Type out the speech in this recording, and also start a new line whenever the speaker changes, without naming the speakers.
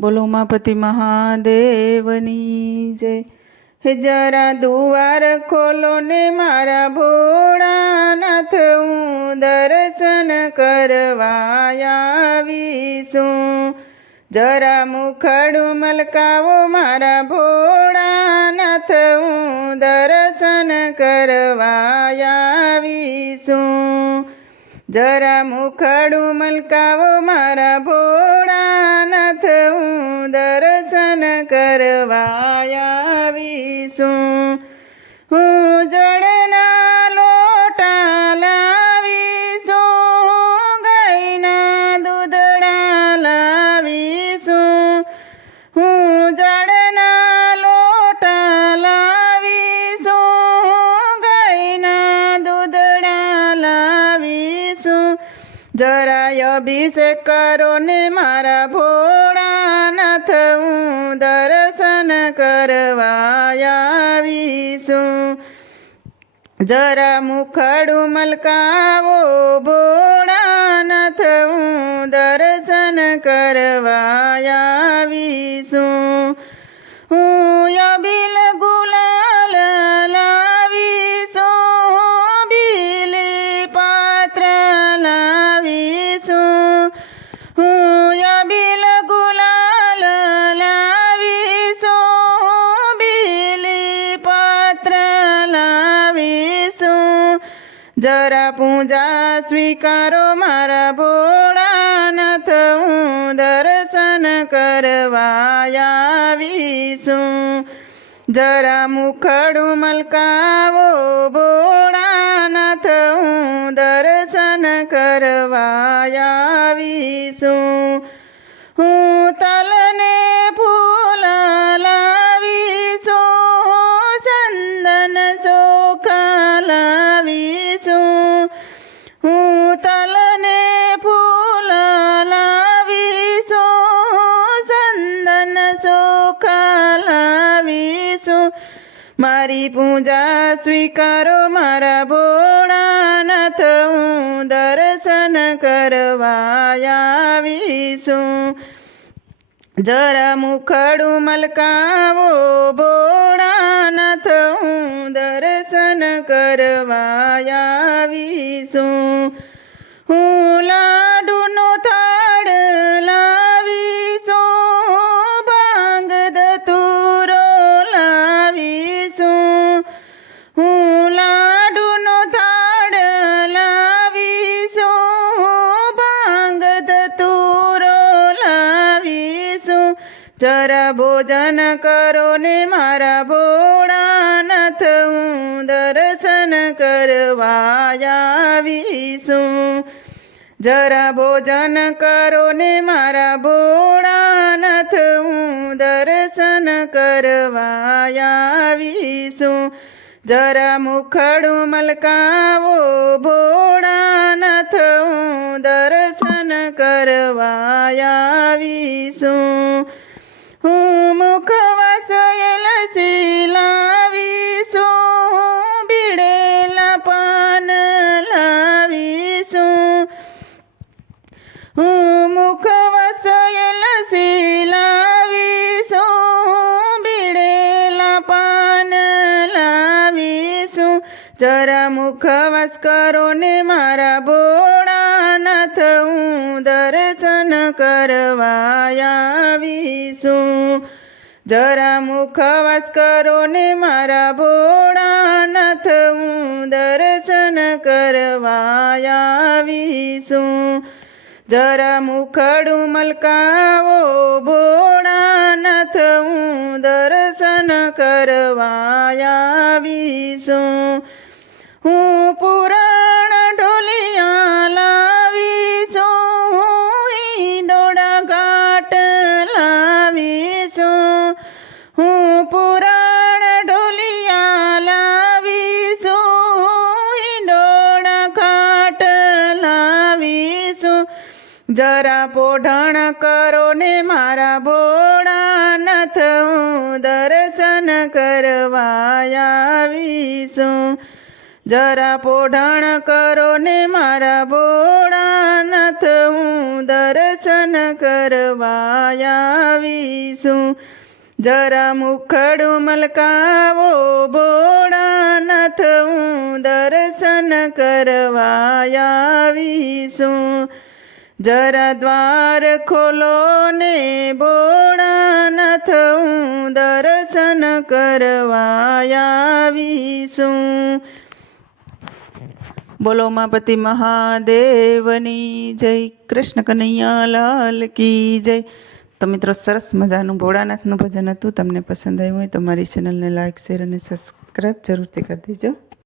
બોલો ઉમાપતિ મહાદેવની જય. હે જરા દુવાર ખોલો ને મારા ભોળાનાથ, હું દર્શન કરવા આવીશું. જરા મુખડું મલકાવો મારા ભોળાનાથ, હું દર્શન કરવા આવીશું. જરા મુખડું મલકાવો મારા ભોળાનાથ હું દર્શન કરવા આવીશું. હું જળના જરાય અભિષેક કરો ને મારા ભોળાનાથ, હું દર્શન કરવા આવીશું. જરા મુખડું મલકાવો ભોળાનાથ, હું દર્શન કરવા જરા પૂજા સ્વીકારો મારા ભોળાનાથ, હું દર્શન કરવા આવીશું. જરા મુખડું મલકાવો ભોળાનાથ, હું દર્શન કરવા આવીશું. લાવીશું. મારી પૂજા સ્વીકારો, મારા ભોળાનાથ, હું દર્શન કરવા આવીશું. જરા મુખડું મલકાવો, ભોળાનાથ, હું દર્શન કરવા આવીશું. હું જરા ભોજન કરો ને મારા ભોળાનાથ, હું દર્શન કરવા આવીશું. જરા ભોજન કરો ને મારા ભોળાનાથ, હું દર્શન કરવા આવીશું. જરા મુખડું મલકાવો ભોળાનાથ, હું દર્શન કરવા આવીશું. હું મુખવાસ એલસી લાવીશું ભીડેલા પાન લાવીશું. જરા મુખવાસ કરો ને મારા ભોળાનાથ હું દર્શન કરવા આવીશું. જરા મુખવાસ કરો ને મારા ભોળાનાથ હું દર્શન કરવા આવીશું. જરા મુખડું મલકાવો ભોળાનાથ હું દર્શન કરવા આવીશું જરા પોઢણ કરો ને મારા ભોળાનાથ, હું દર્શન કરવા આવીશું. જરા પોઢણ કરો ને મારા ભોળાનાથ, હું દર્શન કરવા આવીશું. જરા મુખડું મલકાવો ભોળાનાથ, હું દર્શન કરવા આવીશું. જરા દ્વાર ખોલો ને ભોળાનાથ, હું દર્શન કરવા આવીશું. બોલો માપતિ મહાદેવની જય, કૃષ્ણ કનૈયા લાલ કી જય. તો મિત્રો, સરસ મજાનું ભોળાનાથનું ભજન હતું. તમને પસંદ આવ્યું હોય તો મારી ચેનલને લાઈક શેર અને સબસ્ક્રાઈબ જરૂરથી કરી દેજો.